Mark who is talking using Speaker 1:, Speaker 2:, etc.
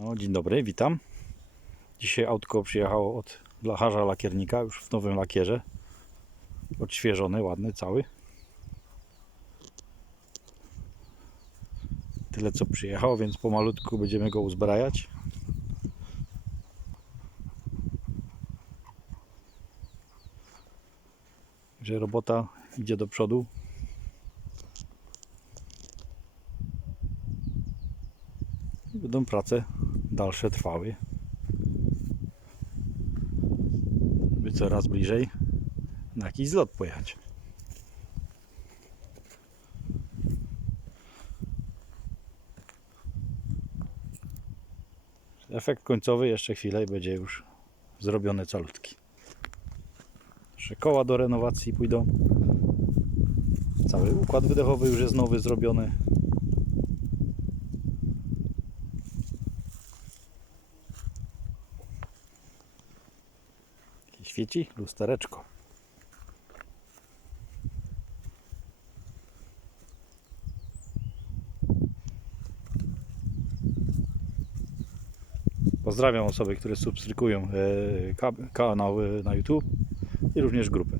Speaker 1: No, dzień dobry, witam. Dzisiaj autko przyjechało od blacharza lakiernika, już w nowym lakierze. Odświeżony, ładny, cały. Tyle co przyjechało, więc pomalutku będziemy go uzbrajać. Że robota idzie do przodu. Będą prace dalsze trwały. By coraz bliżej na jakiś zlot pojechać. Efekt końcowy jeszcze chwilę i będzie już zrobione calutki. Jeszcze koła do renowacji pójdą. Cały układ wydechowy już jest nowy zrobiony. Świeci lustereczko. Pozdrawiam osoby, które subskrybują e, ka- kanał e, na YouTube i również grupę.